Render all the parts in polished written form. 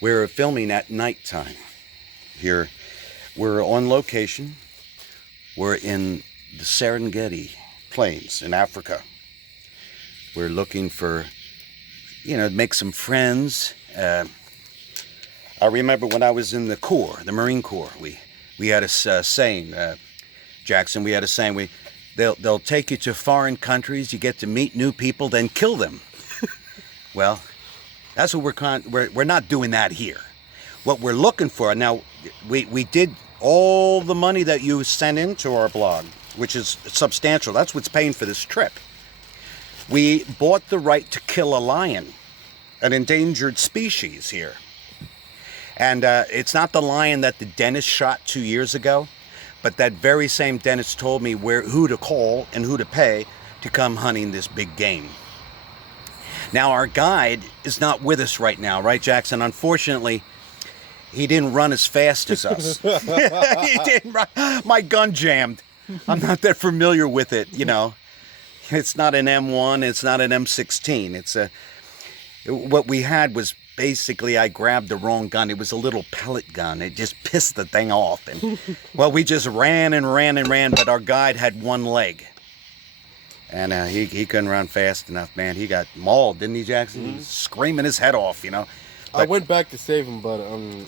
We're filming at nighttime here. We're on location. We're in the Serengeti Plains in Africa. We're looking for, make some friends. I remember when I was in the Corps, the Marine Corps, we had a saying, Jackson, we had a saying, they'll take you to foreign countries, you get to meet new people, then kill them. Well, that's what we're not doing that here. What we're looking for, now, we did all the money that you sent into our blog, which is substantial. That's what's paying for this trip. We bought the right to kill a lion, an endangered species here. And it's not the lion that the dentist shot 2 years ago, but that very same dentist told me who to call and who to pay to come hunting this big game. Now, our guide is not with us right now, right, Jackson? Unfortunately, he didn't run as fast as us. He didn't run. My gun jammed. I'm not that familiar with it, It's not an M1, it's not an M16. What we had was basically I grabbed the wrong gun. It was a little pellet gun. It just pissed the thing off. And well, we just ran and ran and ran, but our guide had one leg. And he couldn't run fast enough, man. He got mauled, didn't he, Jackson? He was screaming his head off, But, I went back to save him, but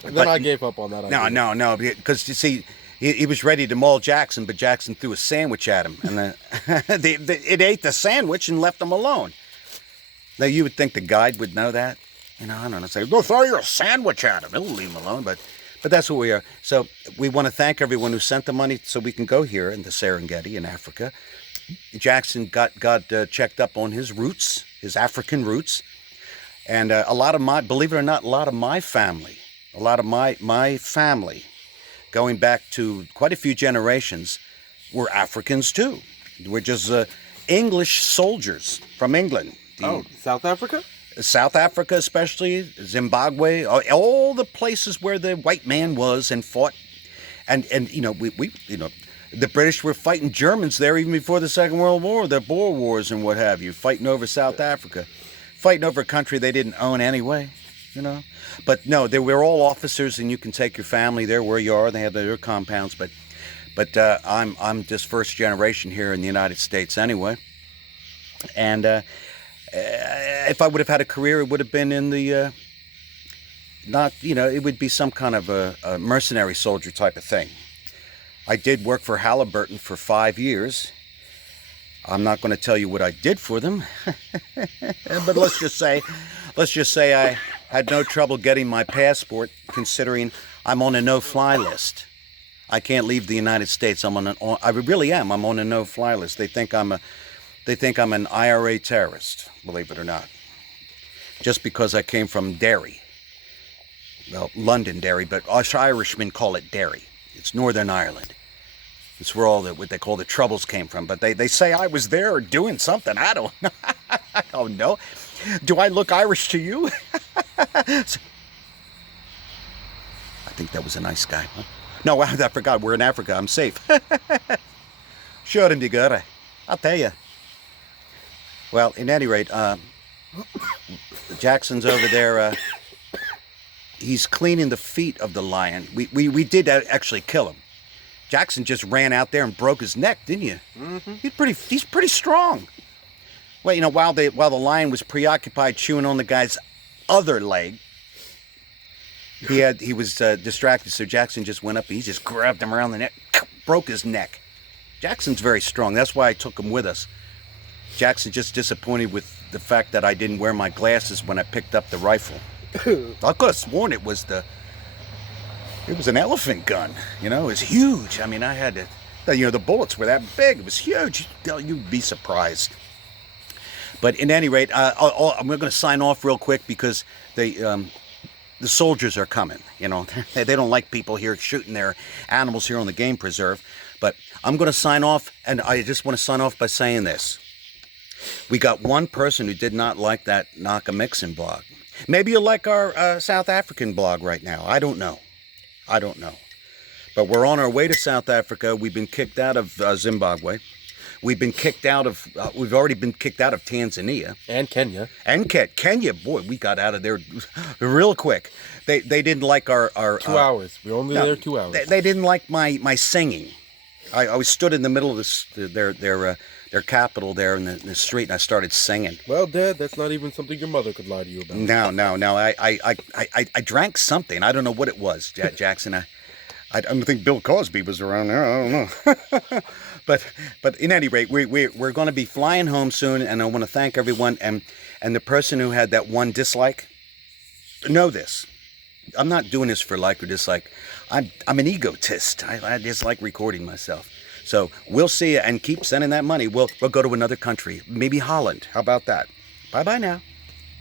then I gave up on that idea. No, because you see, he was ready to maul Jackson, but Jackson threw a sandwich at him. And it ate the sandwich and left him alone. Now, you would think the guide would know that. I don't know. Say, go throw your sandwich at him. He'll leave him alone. But that's what we are. So we want to thank everyone who sent the money so we can go here in the Serengeti in Africa. Jackson got checked up on his roots, his African roots. And believe it or not, a lot of my family, going back to quite a few generations, were Africans too. We're just English soldiers from England. South Africa? South Africa, especially Zimbabwe, all the places where the white man was and fought, and the British were fighting Germans there even before the Second World War, the Boer Wars and what have you, fighting over South Africa, fighting over a country they didn't own anyway, But no, they were all officers, and you can take your family there where you are. They have their compounds, but I'm just first generation here in the United States anyway, and. If I would have had a career, it would have been in the, it would be some kind of a mercenary soldier type of thing. I did work for Halliburton for 5 years. I'm not going to tell you what I did for them, but let's just say I had no trouble getting my passport, considering I'm on a no-fly list. I can't leave the United States. I really am. I'm on a no-fly list. They think I'm an IRA terrorist, believe it or not. Just because I came from Derry. Well, Londonderry, but us Irishmen call it Derry. It's Northern Ireland. It's where all what they call the troubles came from. But they say I was there doing something. I don't know. I don't know. Do I look Irish to you? I think that was a nice guy. Huh? No, I forgot. We're in Africa. I'm safe. Sure, Indigare. I'll tell you. Well, in any rate, Jackson's over there. He's cleaning the feet of the lion. We did actually kill him. Jackson just ran out there and broke his neck, didn't you? Mm-hmm. He's pretty strong. Well, while the lion was preoccupied chewing on the guy's other leg, he was distracted. So Jackson just went up and he just grabbed him around the neck, broke his neck. Jackson's very strong. That's why I took him with us. Jackson's just disappointed with the fact that I didn't wear my glasses when I picked up the rifle. I could have sworn it was an elephant gun. It was huge. I mean, I had to, the bullets were that big. It was huge. You'd be surprised. But in any rate, I'm going to sign off real quick because the soldiers are coming. They don't like people here shooting their animals here on the game preserve. But I'm going to sign off, and I just want to sign off by saying this. We got one person who did not like that Nockamixon blog. Maybe you'll like our South African blog right now. I don't know. But we're on our way to South Africa. We've been kicked out of Zimbabwe. We've been kicked out of. We've already been kicked out of Tanzania And Kenya. and Kenya. Boy, we got out of there real quick. They didn't like our 2 hours. We were only there 2 hours. They didn't like my singing. I was stood in the middle of their capital there in the street, and I started singing. Well, Dad, that's not even something your mother could lie to you about. No. I drank something. I don't know what it was, Jackson. I don't think Bill Cosby was around there. I don't know. but in any rate, we're going to be flying home soon, and I want to thank everyone and the person who had that one dislike. Know this. I'm not doing this for like or dislike. I'm an egotist. I dislike recording myself. So we'll see you, and keep sending that money. We'll go to another country, maybe Holland. How about that? Bye-bye now.